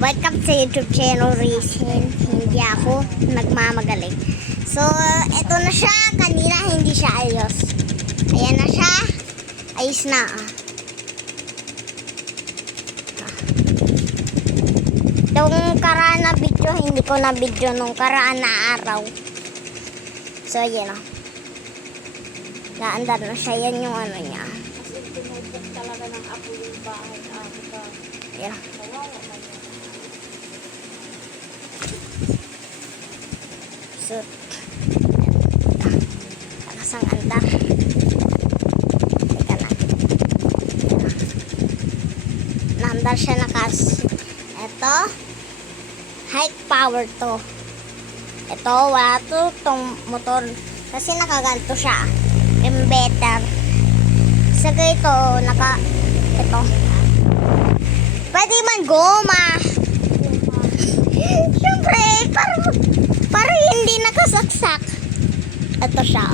Welcome sa YouTube channel Racing. Hindi ako nagmamagaling. So, eto na siya. Kanina hindi siya ayos. Ayan na siya. Ayos na. Itong karaan na video, hindi ko na video nung karaan na araw. So, ayan o. Naandar na siya. Yan yung ano niya. Kasi tinubok talaga ng apo yung bahay. Ayan. So, nakasang andar. Teka lang. Naandar siya nakas. Ito, high power to. Ito, wala to, tong motor. Kasi nakaganto siya. Better. Sa ito, ito. Pwede man goma. Siyempre, para hindi nakasaksak. Ito siya.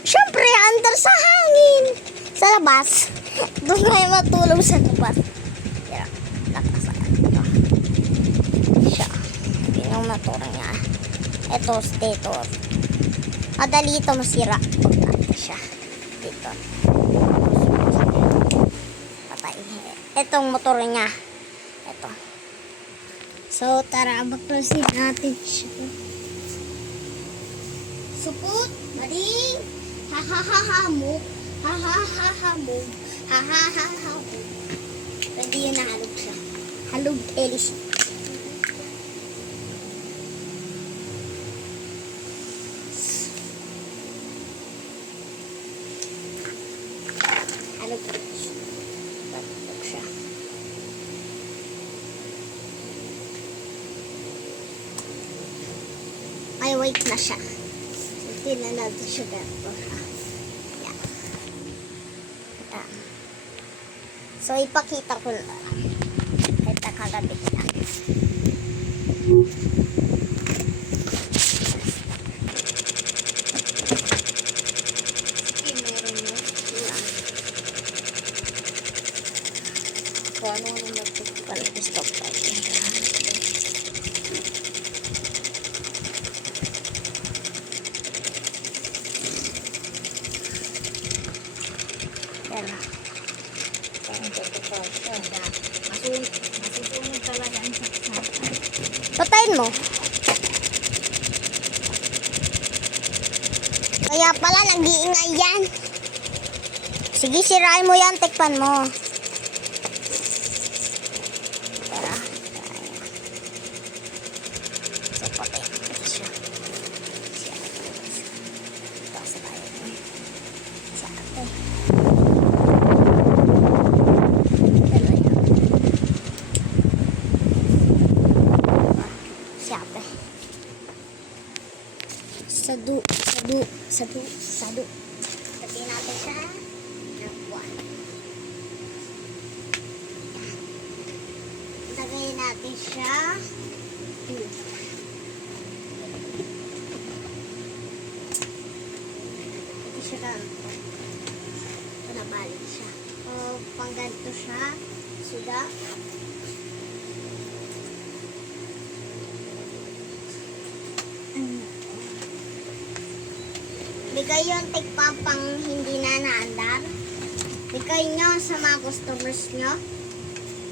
Siyempre, under sa hangin. Sa labas. Doon kayo matulog sa labas. Yan. Nakasakan ito. Siya. Yun yung motor niya. Ito, stator. Madali ito masira. Pagkata siya. Dito. Patay. Itong motor niya. Ito. So, tara, baklasin natin siya. Supot, maling, ha-ha-ha-ha mo, ha-ha-ha-ha mo, ha-ha-ha-ha mo. Pwede yun nahalog siya. Halog elis. Halog elis. Halog siya. Ay, wait na siya. Hindi na natin siya ganito. Yan. Yan. So, ipakita ko na. Kahit nakagabit na. Meron na. Yan. So, ano naman nagtutulog? Parang stop tayo. Yan. Masusunod talaga ang saksak. Patayin mo. Kaya pala nag-iingay yan. Sige, sirain mo yan. Tikpan mo. Tara. So, patayin mo siya. Tapos tayo. Sa ate. Siapa? Sadu. Lagyan natin siya ng buwan. Lagyan natin siya. Lagyan siya ganito. Panabalik siya. O, pang ganito siya. Suda. Bigay yung tigpampang hindi na naandar. Bigay nyo sa mga customers nyo.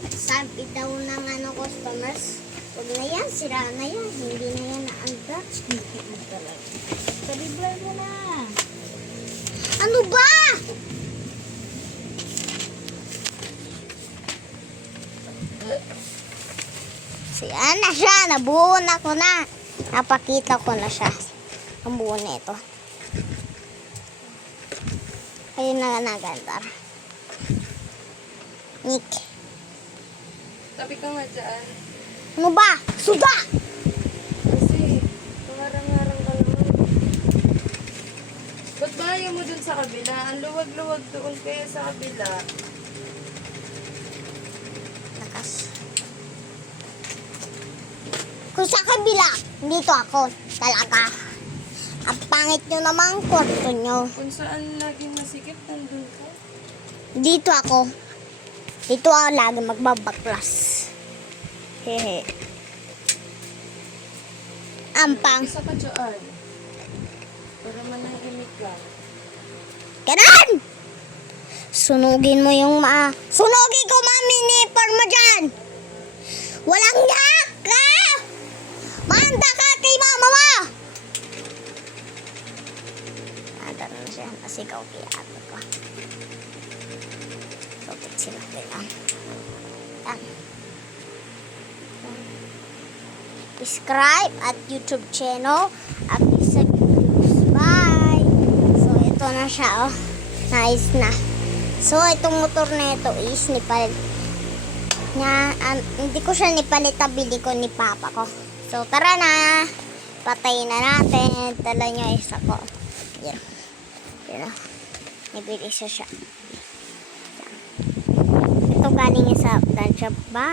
Sabi daw ng customers, huwag na yan, sira na yan, hindi na yan naandar. Pag-ibay mo na. Ano ba? So yan na siya, nabuo na ko na. Napakita ko na siya. Ang buo na ito. Ayun na nagandar. Nick. Tabi ka nga dyan. Ano ba? Suga! Kasi, tumarang-harang ka lang. Ba't ba ayaw mo dun sa kabila? Ang luwag-luwag doon kaya sa kabila. Lakas. Kung sa kabila, dito ako. Talaga. Ang pangit nyo naman ang kwarto nyo. Kung saan laging masikip, nandun ka. Dito ako. Dito ako lagi magbabaklas. Hehe. Ampang. Isa ka dyan. Para manahimik ka. Ganon! Sunugin mo yung Sunugin ko, mami, nipper mo dyan! Walang yak ka! Manda ka kay mama mo! Nada na siya. Nasigaw kay ate ko. Lupit sila kailan. Yan. Subscribe at YouTube channel at isang videos. Bye! So, ito na siya, oh. Nice na. So, itong motor na ito is nipalit. Hindi ko siya nipalit, bili ko ni papa ko. So, tara na. Patayin na natin. Tala nyo isa ko. Yan. Yan. Nibili siya. Ito galing sa Dodge. Bye!